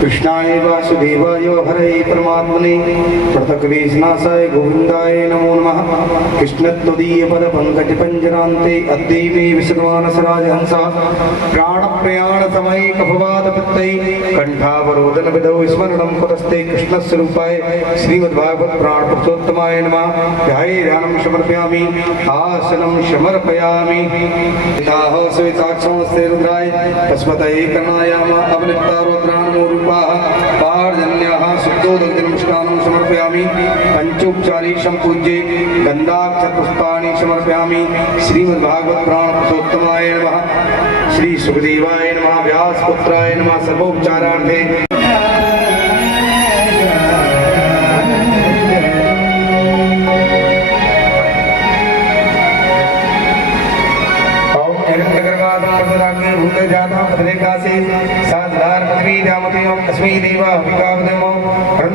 कृष्णाय वासुदेवाय हरे परमात्मने पृथक्वेशनाशाय गोविंदाय नमो नमः। कृष्णत्वदीय पद पंकज पंजरांते अद्दैवे विशदमानसराजहंसा प्राण प्रयाण समय कफवाद पित्तै कंठावरोदन विधौ स्मरणं कुतस्ते कृष्णस्वरूपाय श्रीमद्भागवत प्राण पुरुषोत्तमाय नमः। ध्याये ध्यानं समर्पयामि आसनं समर्पयामि। ताः स्वेताक्षमस्ते रुद्राय तस्मतये कर्णायाम अवनित्तारुद्राणमूरूपाः पार्जन्याः शुद्धोदकनमस्कारं समर्पयामि। पंचोपचारी संपूज्ये गन्धाक्षपुष्पाणि समर्पयामि। श्रीमद्भागवत प्राण पुरुषोत्तमाय नमः। श्री सुखदेवाय नमः। व्यासपुत्राय नमः। सर्वोपचारार्थे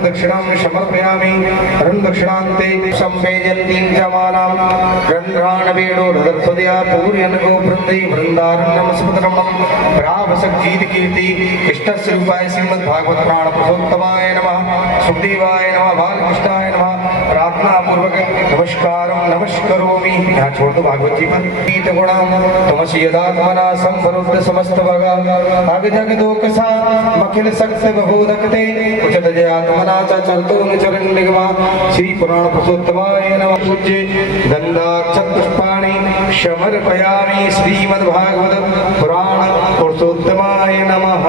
दक्षिणां समर्पयामि। दक्षिणान्ते संवेजन्तीं च मालां गन्धानवेणो ददत्वदया पूर्यन् गोवृन्दै वृन्दारण्यं सुभद्रमं प्रावसज्जीत कीर्ति कृष्णस्वरूपाय श्रीमद्भागवत प्राण पुरुषोत्तमाय नमः। सुखदेवाय नमः। बालकृष्णाय नमः। प्रार्थना पूर्वक नमस्कारं नमस्करोमि। यहाँ छोड़ दो भागवत जी पर। गीत गुणां तमसि यदात्मना संवरुद्ध समस्त भगा अग जगदोकसा मखिल सक्त बहुदकते उचित जयात्मना च चरतोन चरण निगमा। श्री पुराण पुरुषोत्तमाय नमः। पूज्य गन्धाक्षपुष्पाणि समर्पयामि। श्रीमद्भागवत पुराण पुरुषोत्तमाय नमः।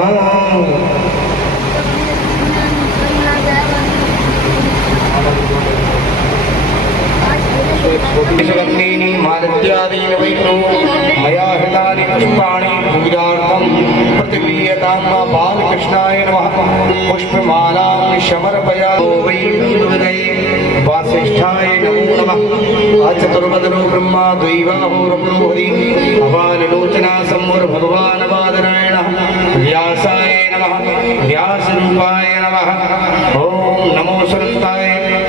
सुगन्धीनि मालत्यादीनि वैष्णो मया हृतानि पुष्पाणि पूजार्थं प्रतिगृह्यतां बालकृष्णाय नमः। पुष्पमालां समर्पयामि। वै दुर्गये वासिष्ठाय नमो नमः। चतुर्वदनो ब्रह्मा द्वैवाहो रमणो हरि अबाललोचना सम्मुर्भगवान् वादरायणः। व्यासाय नमः। व्यासरूपाय नमः। ॐ नमो सरस्वताय।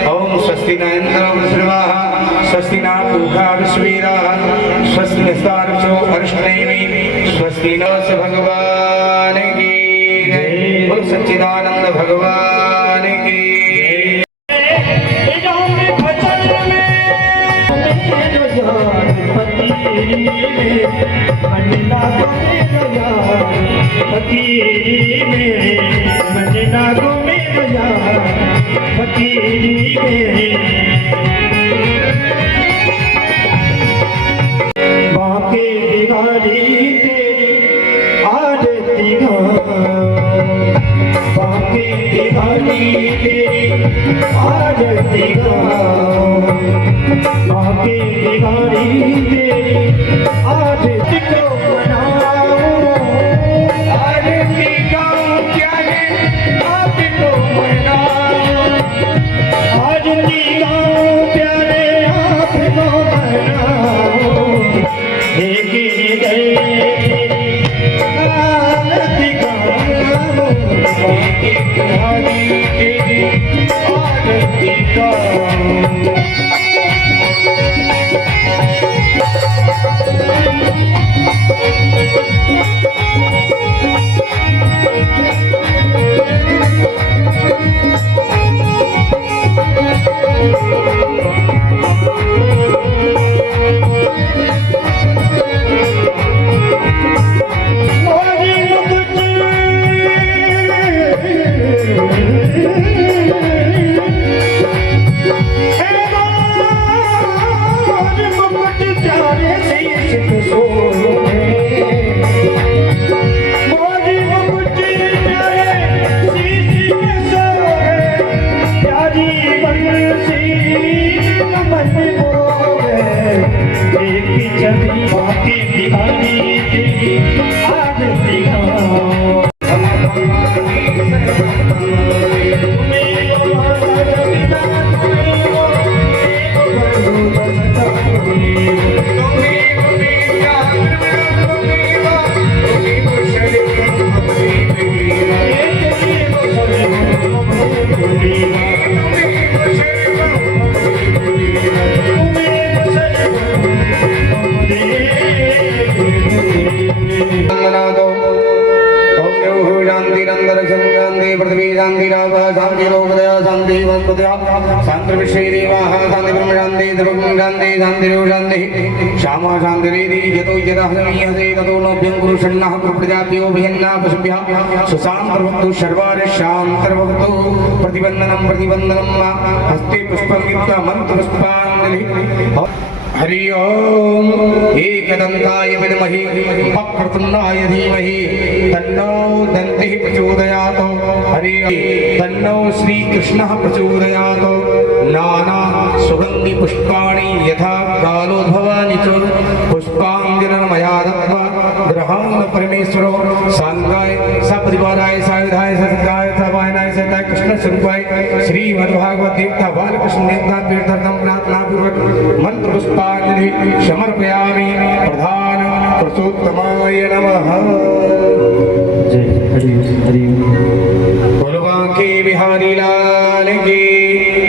ॐ स्वस्ति न इन्द्रो वृषभाः स्वस्ति न पूषा विश्ववेदाः स्वस्ति नस्तार्क्ष्यो अरिष्टनेमिः स्वस्ति नः भगवान् की जय। बोलो सच्चिदानंद भगवान की। शांति राग शांति रोगदया शांति वंदया शांति विश्वे देवाः शांति ब्रह्म शांति सर्वं शांति शांति रो शांति श्यामा शांति रेदि यतो यतः समीयसे ततो नोभ्यं कुरु षण्णः प्रजाप्यो भिन्ना पशुभ्यः सुशान्तर्भवतु सर्वारि शान्तर्भवतु प्रतिबन्धनं प्रतिबन्धनं हस्ते पुष्पं युक्तं मन्त्रपुष्पाञ्जलिः हरि ओम एकदन्ताय विद्महे वक्रतुण्डाय धीमहि तन्नो दन्तिः प्रचोदयात् हरि तन्नो श्रीकृष्णः प्रचोदयात् नाना सुगन्धि पुष्पाणि यथा कालोद्भवानि च पुष्पाञ्जलिर्मया दत्त्वा ग्रहान् परमेश्वरो सांगाय सपरिवाराय सायुधाय सत्काय सवायनाय सताय कृष्ण स्वरूपाय श्रीमद्भागवत देवता बालकृष्ण देवता तीर्थार्थम प्रार्थना पूर्वक मंत्र पुष्पांजलि समर्पयामि प्रधान पुरुषोत्तमाय नमः। जय हरि हरि बोलो बांके बिहारी लाल की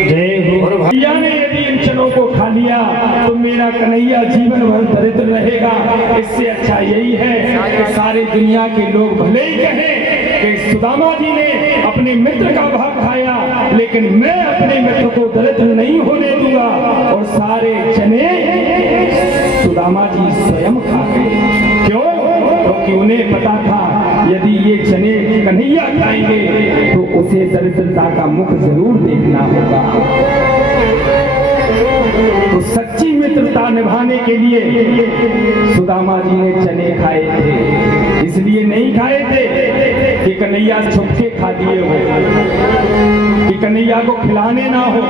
जय हो। भैया ने यदि इन क्षणों को खा लिया तो मेरा कन्हैया जीवन भर दरिद्र रहेगा। इससे अच्छा यही है कि सारी दुनिया के लोग भले ही कहें कि सुदामा जी ने अपने मित्र का भाग खाया, लेकिन मैं अपने मित्र को दरिद्र नहीं होने दूंगा। और सारे चने सुदामा जी स्वयं खा गए। क्यों? क्योंकि उन्हें पता था यदि ये चने कन्हैया खाएंगे तो उसे दरिद्रता का मुख जरूर देखना होगा। तो सच्ची मित्रता निभाने के लिए सुदामा जी ने चने खाए थे। इसलिए नहीं खाए थे कि कन्हैया छुपके खा दिए हो, कि कन्हैया को खिलाने ना हो,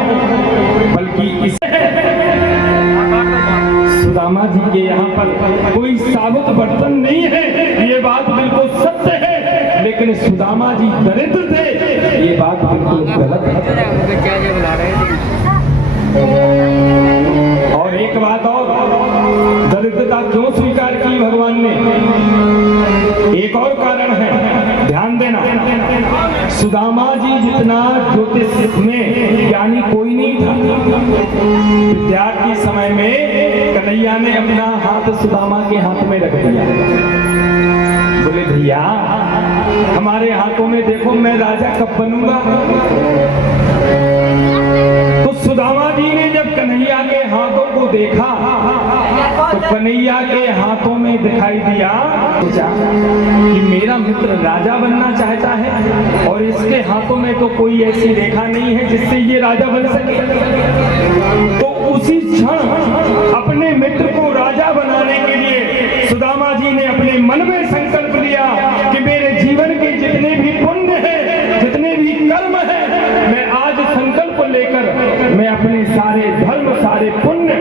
बल्कि इसे सुदामा जी के यहाँ पर कोई साबुत बर्तन नहीं है, ये बात बिल्कुल सत्य है। लेकिन सुदामा जी दरिद्र थे, ये बात बिल्कुल गलत है। और एक बात और, दरिद्रता क्यों स्वीकार की भगवान ने? एक और कारण है, ध्यान देना। सुदामा जी जितना ज्योतिष में ज्ञानी कोई नहीं था। विद्यार्थी समय में कन्हैया ने अपना हाथ सुदामा के हाथ में रख दिया। बोले भैया हमारे हाथों में देखो, मैं राजा कब बनूंगा। तो सुदामा जी ने जब कन्हैया के हाथों को देखा तो कन्हैया के हाथों में दिखाई दिया कि मेरा मित्र राजा बनना चाहता है और इसके हाथों में तो कोई ऐसी रेखा नहीं है जिससे ये राजा बन सके। तो उसी क्षण अपने मित्र को राजा बनाने के लिए सुदामा जी ने अपने मन में संकल्प लिया कि मेरे जीवन के जितने भी पुण्य हैं, जितने भी कर्म हैं, मैं आज संकल्प लेकर मैं अपने सारे धर्म, सारे पुण्य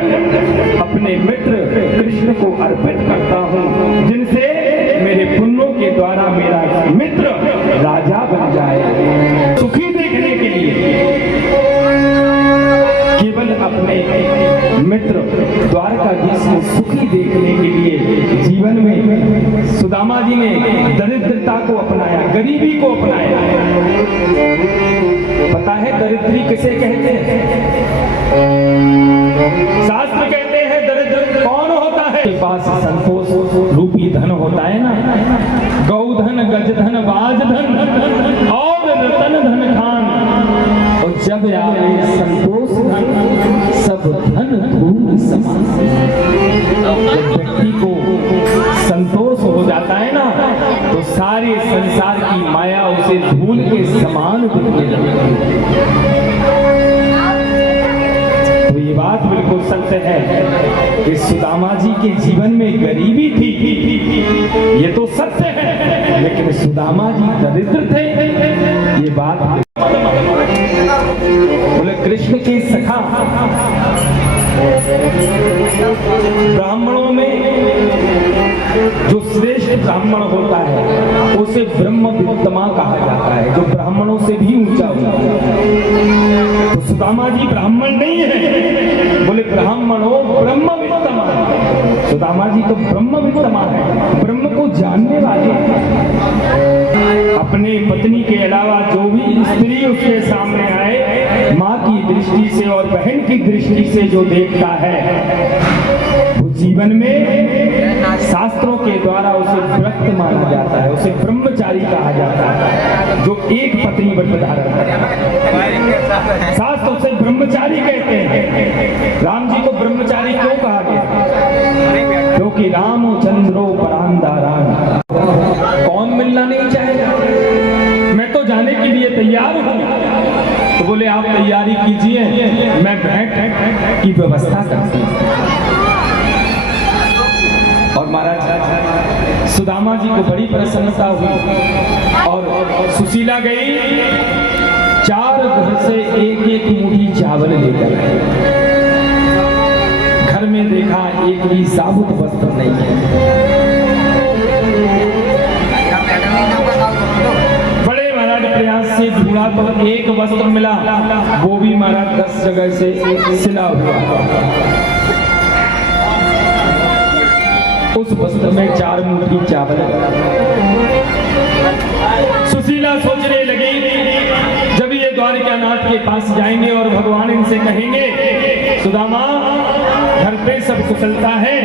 अपने मित्र कृष्ण को अर्पित करता हूँ, जिनसे मेरे पुण्यों के द्वारा मेरा मित्र राजा बन जाए। सुखी देखने के लिए केवल अपने मित्र द्वारकाधीश को सुखी देखने के लिए जीवन में सुदामा जी ने दरिद्रता को अपनाया, गरीबी को अपनाया। पता है दरिद्री किसे कहते हैं? शास्त्र कहते हैं दरिद्र कौन होता है? के पास संतोष रूपी धन होता है ना, गौधन, गजधन, बाजधन और रतन धन खान। और जब आए संतोष धन, सब धन धूल समान। जब व्यक्ति को संतोष हो जाता है ना तो सारे संसार की माया उसे धूल के समान दिखने लगती है। तो ये बात बिल्कुल सत्य है कि सुदामा जी के जीवन में गरीबी थी, ये तो सत्य है, लेकिन सुदामा जी दरिद्र थे, ये बात। बोले कृष्ण के सखा ब्राह्मणों में जो श्रेष्ठ ब्राह्मण होता है उसे ब्रह्म वित्तमा कहा जाता है, जो ब्राह्मणों से भी ऊंचा होता है। तो सुदामा जी ब्राह्मण नहीं है, बोले ब्राह्मणों ब्रह्म वित्तमा। सुदामा जी तो ब्रह्म वित्तमा है, ब्रह्म को जानने वाले। अपने पत्नी के अलावा जो भी स्त्री उसके सामने आए, माँ की दृष्टि से और बहन की दृष्टि से जो देखता है, वो जीवन में शास्त्रों के द्वारा उसे व्रत माना जाता है, उसे ब्रह्मचारी कहा जाता है। जो एक पत्नी पर धारण करे। सास तो उसे ब्रह्मचारी कहते हैं। राम जी को ब्रह्मचारी क्यों कहा गया? क्योंकि रामचंद्रो परांदारान। कौन मिलना नहीं चाहेगा? मैं तो जाने के लिए तैयार हूं। तो बोले आप तैयारी कीजिए, मैं भेंट की व्यवस्था करती हूं। और महाराज सुदामा जी को बड़ी प्रसन्नता हुई और सुशीला गई 4 घर से एक मुट्ठी चावल लेकर। घर में देखा एक भी साबुत वस्त्र नहीं है। बड़े महाराज प्रयास से ढूंढा तो एक वस्त्र मिला, वो भी महाराज 10 जगह से सिला हुआ। उस वस्त्र में 4 मुट्ठी चावल। सुशीला सोचने लगी जब ये द्वारिकानाथ के पास जाएंगे और भगवान इनसे कहेंगे सुदामा घर पे सब कुशलता है,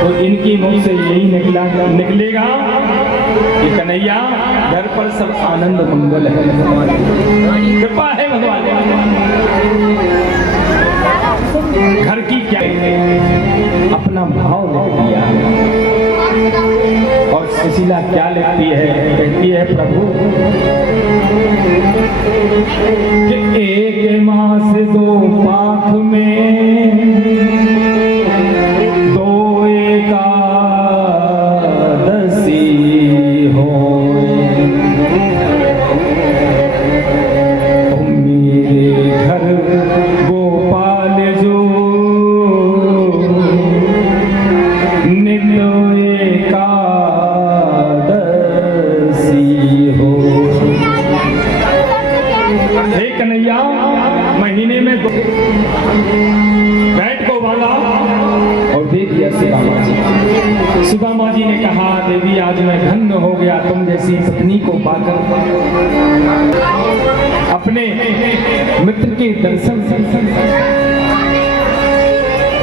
तो इनके मुंह से यही निकलेगा कि कन्हैया घर पर सब आनंद मंगल है, कृपा है भगवान। घर की क्या अपना भाव लिख दिया। और सुशीला क्या लिखती है? कहती है प्रभु कि 1 मास 2 पाख में 2 एकादशी हो, मेरे घर गोपाल जो नित्य एकादशी हो। हे कन्हैया महीने में बैठ को बांधा और दे दिया सुदामा जी। सुदामा जी ने कहा देवी आज मैं धन्य हो गया तुम जैसी पत्नी को पाकर। अपने मित्र के दर्शन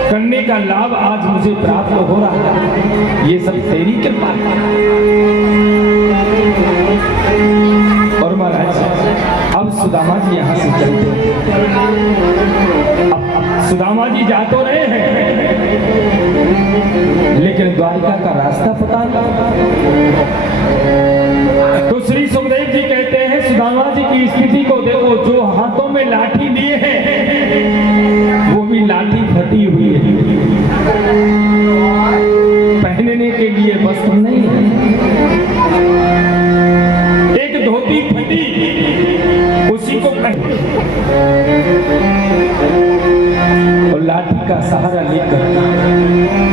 करने का लाभ आज मुझे प्राप्त हो रहा है, ये सब तेरी कृपा है। और महाराज अब सुदामा जी यहाँ से चलते। अब सुदामा जी जा तो रहे हैं लेकिन द्वारिका का रास्ता पता नहीं। तो श्री सुखदेव जी कहते हैं सुदामा जी की स्थिति को देखो, जो हाथों में लाठी लिए हैं वो भी लाठी फटी हुई है, पहनने के लिए वस्त्र नहीं है। एक धोती फटी उसी को और लाठी का सहारा लेकर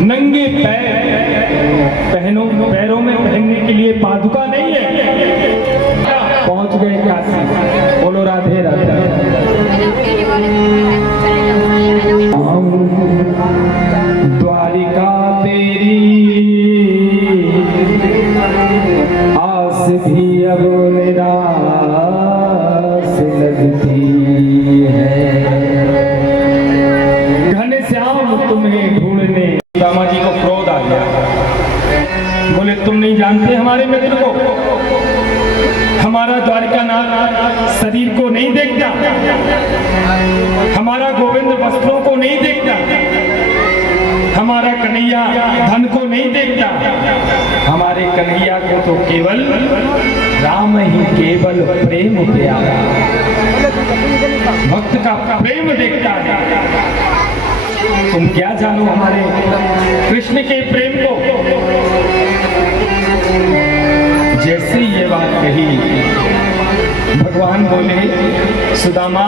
नंगे पैरों में पहनने के लिए पादुका नहीं है। पहुंच गए काशी। बोलो राधे राधे। द्वारिका तेरी आस भी अब निराश लगती है। घनश्याम तुम्हें ढूंढने। रामा जी को क्रोध आ गया। बोले तुम नहीं जानते हमारे मित्र को, हमारा द्वारिकानाथ शरीर को नहीं देखता, हमारा गोविंद वस्त्रों को नहीं देखता, हमारा कन्हैया धन को नहीं देखता, हमारे कन्हैया को तो केवल राम ही केवल प्रेम प्यारा, भक्त का प्रेम देखता है। तुम क्या जानो हमारे कृष्ण के प्रेम को। जैसे ये बात कही भगवान बोले सुदामा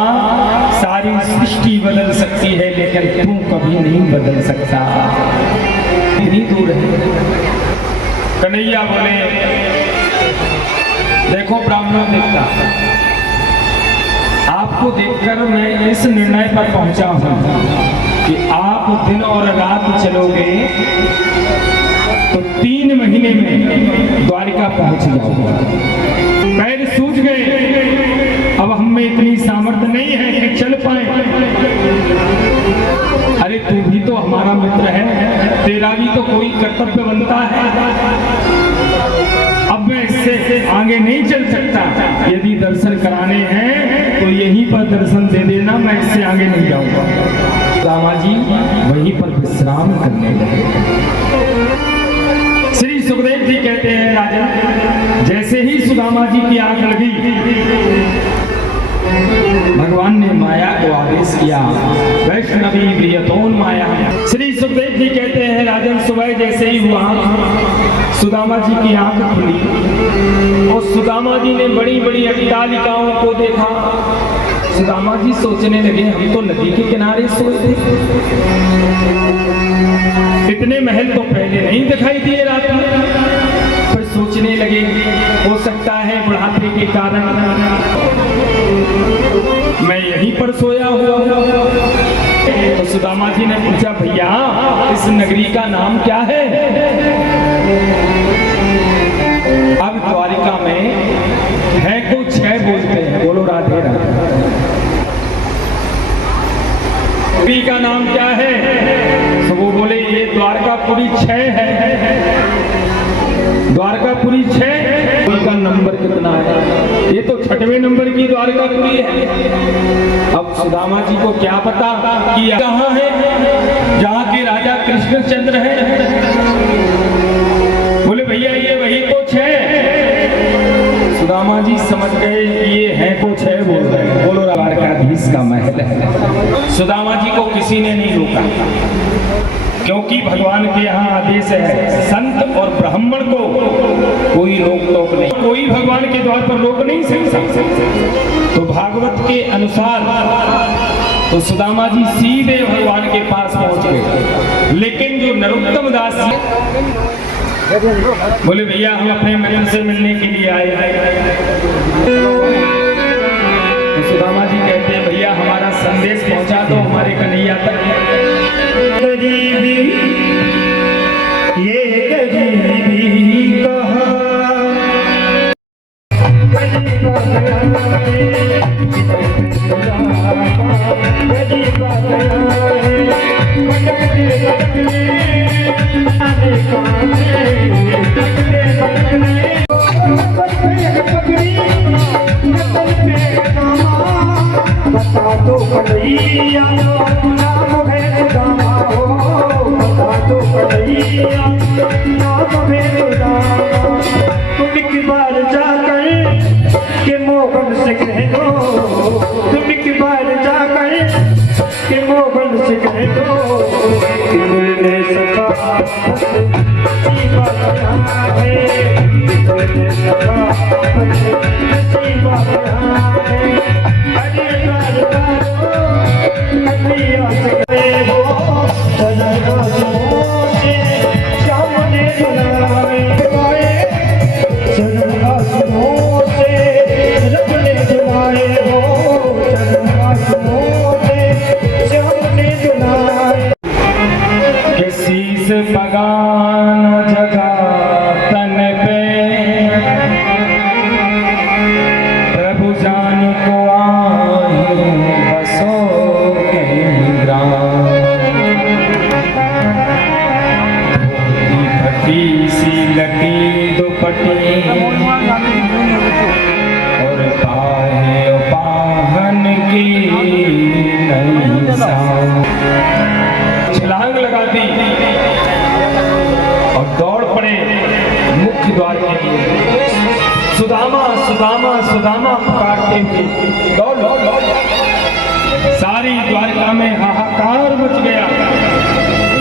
सारी सृष्टि बदल सकती है लेकिन तू कभी नहीं बदल सकता, इतनी दूर है। कन्हैया बोले देखो ब्राह्मणों देखता, आपको देखकर मैं इस निर्णय पर पहुंचा हूं कि आप दिन और रात चलोगे तो 3 महीने में द्वारिका पहुंच जाओगे। पैर सूज गए, अब हम में इतनी सामर्थ्य नहीं है कि चल पाए। अरे तू भी तो हमारा मित्र है, तेरा भी तो कोई कर्तव्य बनता है। अब मैं इससे आगे नहीं चल सकता। यदि दर्शन कराने हैं तो यहीं पर दर्शन दे देना, मैं इससे आगे नहीं जाऊंगा। सुदामा जी वहीं पर विश्राम करने लगे। श्री सुखदेव जी कहते हैं राजन, जैसे ही सुदामा जी की आंख लगी, भगवान ने माया को आदेश किया, वैष्णवी प्रियतोन माया। श्री सुखदेव जी कहते हैं राजन, सुबह जैसे ही हुआ सुदामा जी की आंख खुली और सुदामा जी ने बड़ी बड़ी अट्टालिकाओं को देखा। सुदामा जी सोचने लगे, हम तो नदी के किनारे सोए थे, इतने महल तो पहले नहीं दिखाई दिए रात में। पर सोचने लगे, हो सकता है बुढ़ापे के कारण मैं यहीं पर सोया हुआ हूं। तो सुदामा जी ने पूछा, भैया इस नगरी का नाम क्या है? अब द्वारिका में है को 6 बोलते हैं, बोलो राधे राधे। नगरी का नाम क्या है? तो वो बोले, ये द्वारकापुरी 6 है। द्वारकापुरी 6 का नंबर कितना है? ये तो 6वें नंबर की द्वारकापुरी है। अब सुदामा जी को क्या पता कि कहाँ है जहाँ के राजा कृष्णचंद्र है। बोले भैया ये वही को 6। सुदामा जी समझ गए ये है को 6 बोल रहे हैं। बोलो द्वारकाधीश का महल है। सुदामा जी को किसी ने नहीं रोका, क्योंकि भगवान के यहाँ आदेश है, संत और ब्राह्मण को कोई रोक टोक नहीं, कोई भगवान के द्वार पर रोक नहीं सकता। तो भागवत के अनुसार तो सुदामा जी सीधे भगवान के पास पहुंच गए। लेकिन जो नरोत्तम दास बोले, भैया हम अपने मित्र से मिलने के लिए आए। तो सुदामा जी कहते हैं, भैया हमारा संदेश पहुंचा दो हमारे कन्हैया तक। गरीबी ये गरीबी कहाँ, बता दो कन्हैया नाम है दामा हो, बता दो कन्हैया नाम है दामा। तुम एक बार जाकर के मोहन से कह दो, तुम एक बार जाकर के मोहन से कह दो कि मिलने सका नसीबा यहाँ है, मिलने सका नसीबा यहाँ है। अरे कन्हैया से हो चलना सोचे, सामने बुलाए चलना सोचे, रखने बुलाए हो चलना सोचे, सामने बुलाए। किसी से पगान जगा तन पे, प्रभु जान को आए बसो कहीं ग्राम। फटी सी लटी दुपट्टी और पाए पाहन की नई साँव। छलांग लगा दी और दौड़ पड़े मुख्य द्वार के लिए। सुदामा सुदामा सुदामा पुकारते हुए दौड़ दौड़। सारी द्वारका में हाहाकार मच गया।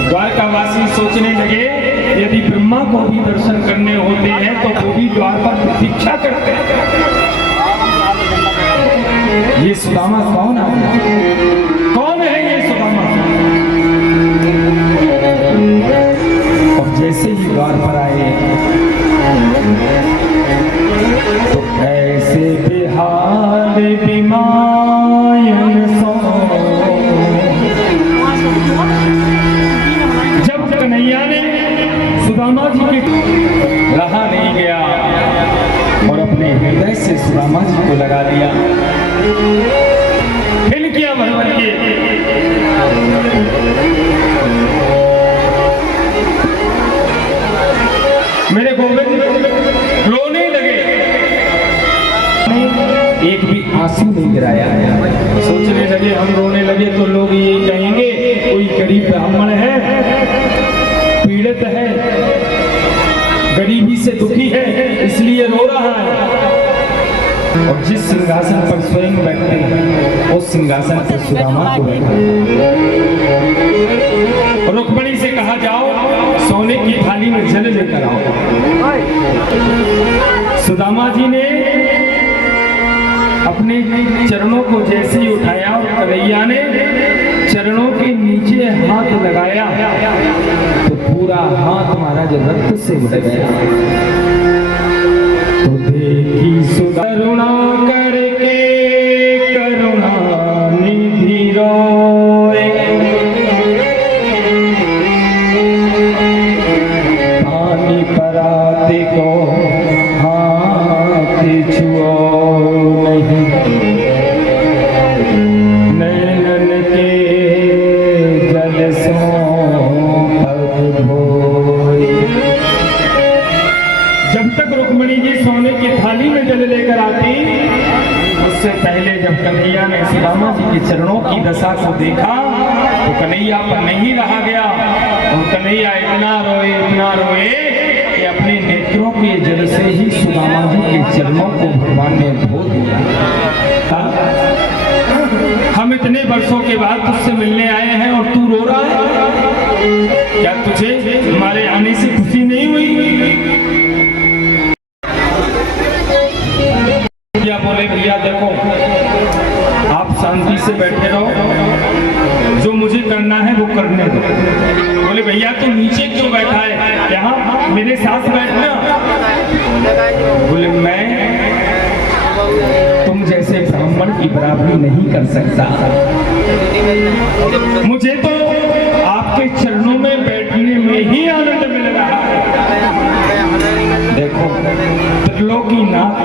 द्वारकावासी सोचने लगे, यदि ब्रह्मा को भी दर्शन करने होते हैं तो वो भी द्वार पर प्रतीक्षा करते हैं। ये सुदामा कौन आ गया? कौन है ये सुदामा? और जैसे ही द्वार पर आए तो ऐसे बिहार बिमायन सो। जब कन्हैया ने सुदामा जी के रहा नहीं गया और अपने हृदय से सुदामा जी को लगा दिया। फिर किया भगवान के मेरे गोविंद रोने लगे। आंसू नहीं गिराया। सोचने लगे, हम रोने लगे तो लोग ये कहेंगे कोई गरीब ब्राह्मण है, पीड़ित है, गरीबी से दुखी है, इसलिए रो रहा है। और जिस सिंहासन पर स्वयं बैठते हैं उस सिंहासन पर सुदामा को बैठा। रुक्मिणी से कहा, जाओ सोने की थाली में जल लेकर आओ। सुदामा जी ने अपने चरणों को जैसे ही उठाया और कन्हैया ने चरणों के नीचे हाथ लगाया तो पूरा हाथ महाराज रक्त से भर गया। तो देखी सुकरुणा करके करुणा निधि रोए, पानी पराते को हाथ छुओ नहीं, नैनन के जल सो पग धोए। जब तक रुक्मिणी जी सोने की थाली में जल लेकर आती, उससे पहले जब कन्हैया ने सुदामा जी के चरणों की दशा को देखा तो कन्हैया पर नहीं रहा गया और कन्हैया इतना रोए कि अपने नेत्रों के जल से ही सुदामा जी के चरणों को भगवान ने धो दिया। हम इतने वर्षों के बाद तुझसे मिलने आए हैं और तू रो रहा है, क्या तुझे हमारे आने से खुशी नहीं हुई? बोले, भैया देखो आप शांति से बैठे रहो, जो मुझे करना है वो करने दो। बोले, भैया तू नीचे क्यों बैठा है, यहाँ मेरे साथ बैठना। बोले, मैं तुम जैसे ब्राह्मण की बराबरी नहीं कर सकता, मुझे तो आपके चरणों में बैठने में ही आनंद मिल रहा है। देखो त्रिलोकीनाथ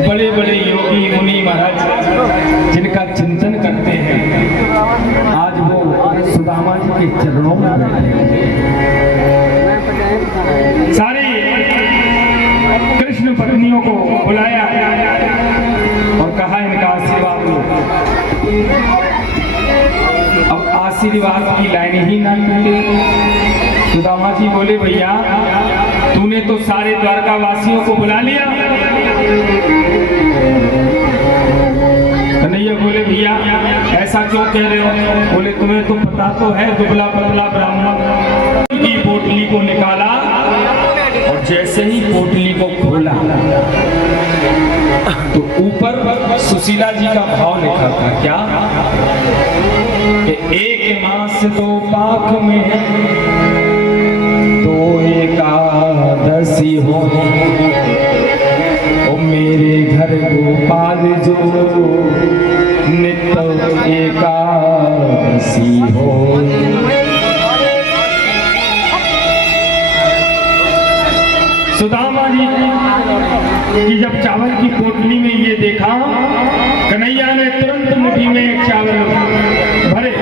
बड़े बड़े योगी मुनि महाराज जिनका चिंतन करते हैं, आज वो सुदामा जी के चरणों में बैठे। सारी कृष्ण पत्नियों को बुलाया और कहा इनका आशीर्वाद लो। अब आशीर्वाद की लाइन ही ना मिली। सुदामा जी बोले, भैया तूने तो सारे द्वारका वासियों को बुला लिया। कन्हैया बोले, भैया ऐसा क्यों कह रहे हो? बोले, तुम्हें तो पता तो है दुबला पतला ब्राह्मण की पोटली को निकाला और जैसे ही पोटली को खोला तो ऊपर सुशीला जी का भाव लिखा था, क्या कि एक मास दो पाख में तो एकादशी हो, ओ मेरे घर गोपाल जो नित्य एकादशी हो। सुदामा जी कि जब चावल की पोटली में ये देखा, कन्हैया ने तुरंत मुट्ठी में एक चावल भरे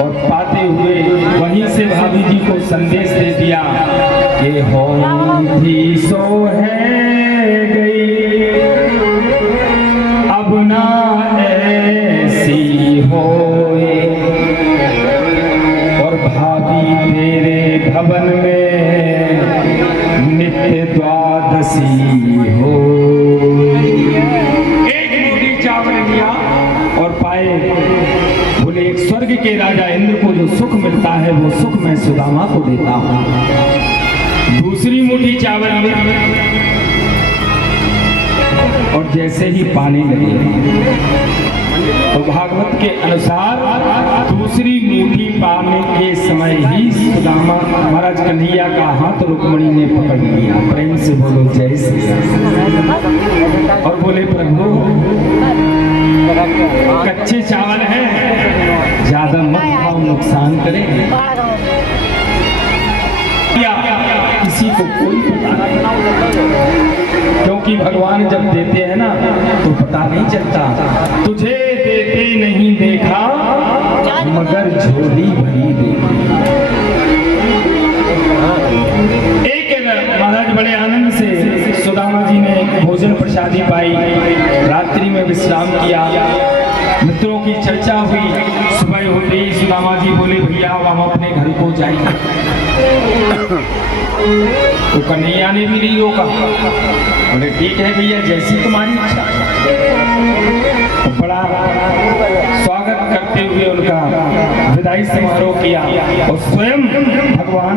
और पाते हुए वहीं से भाभी जी को संदेश दे दिया कि हो थी सो है गई, अब ना ऐसी होए, और भाभी तेरे भवन में नित्य द्वादशी हो। एक मुट्ठी चावल लिया और पाए, बोले एक स्वर्ग के राजा इंद्र को जो सुख मिलता है वो सुख मैं सुदामा को देता हूं। दूसरी मुट्ठी चावल ली और जैसे ही पानी लगे तो भागवत के अनुसार दूसरी मुट्ठी पाने के समय ही सुदामा महाराज कन्हैया का हाथ रुक्मिणी ने पकड़ लिया। प्रेम से बोलो जय श्री राम। और बोले, प्रभु कच्चे चावल हैं, ज्यादा मत खाओ, नुकसान करेंगे। किसी को कोई पता नहीं, क्योंकि भगवान जब देते हैं ना तो पता नहीं चलता। तुझे देते नहीं देखा मगर झोली भरी देखी। एक महाराज बड़े आनंद से सुदामा जी ने भोजन प्रसादी पाई, रात्रि में विश्राम किया, मित्रों की चर्चा हुई। सुबह होते ही सुदामा जी बोले भैया अब हम अपने घर को जाएंगे। तो कन्हैया ने भी नहीं रोका, बोले ठीक है भैया जैसी तुम्हारी इच्छा। तो बड़ा स्वागत करते हुए उनका विदाई समारोह किया और स्वयं भगवान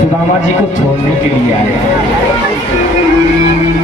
सुदामा जी को छोड़ने के लिए आए।